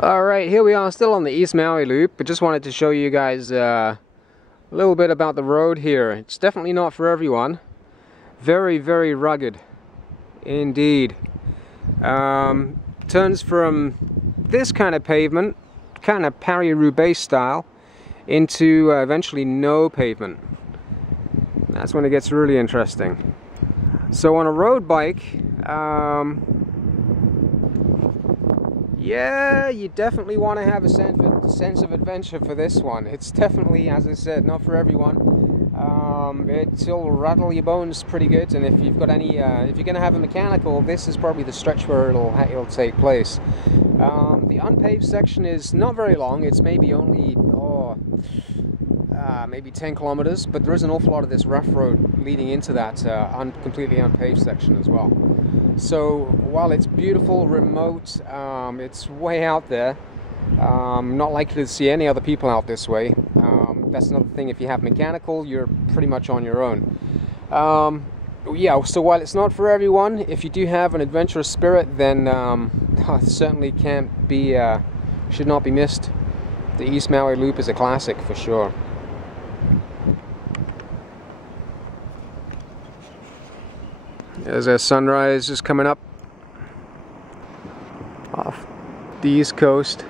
Alright, here we are still on the East Maui Loop. I just wanted to show you guys a little bit about the road here. It's definitely not for everyone. Very, very rugged indeed. Turns from this kind of pavement, kind of Paris-Roubaix style, into eventually no pavement. That's when it gets really interesting. So on a road bike, yeah, you definitely want to have a sense of adventure for this one. It's definitely, as I said, not for everyone. It'll rattle your bones pretty good, and if you've got any, if you're going to have a mechanical, this is probably the stretch where it'll take place. The unpaved section is not very long. It's maybe only maybe 10 kilometers, but there is an awful lot of this rough road leading into that completely unpaved section as well. So while it's beautiful, remote, it's way out there. Not likely to see any other people out this way. That's another thing. If you have mechanical, you're pretty much on your own. Yeah, so while it's not for everyone, if you do have an adventurous spirit, then it certainly can't be, should not be missed. The East Maui Loop is a classic for sure. There's a sunrise just coming up off the East Coast.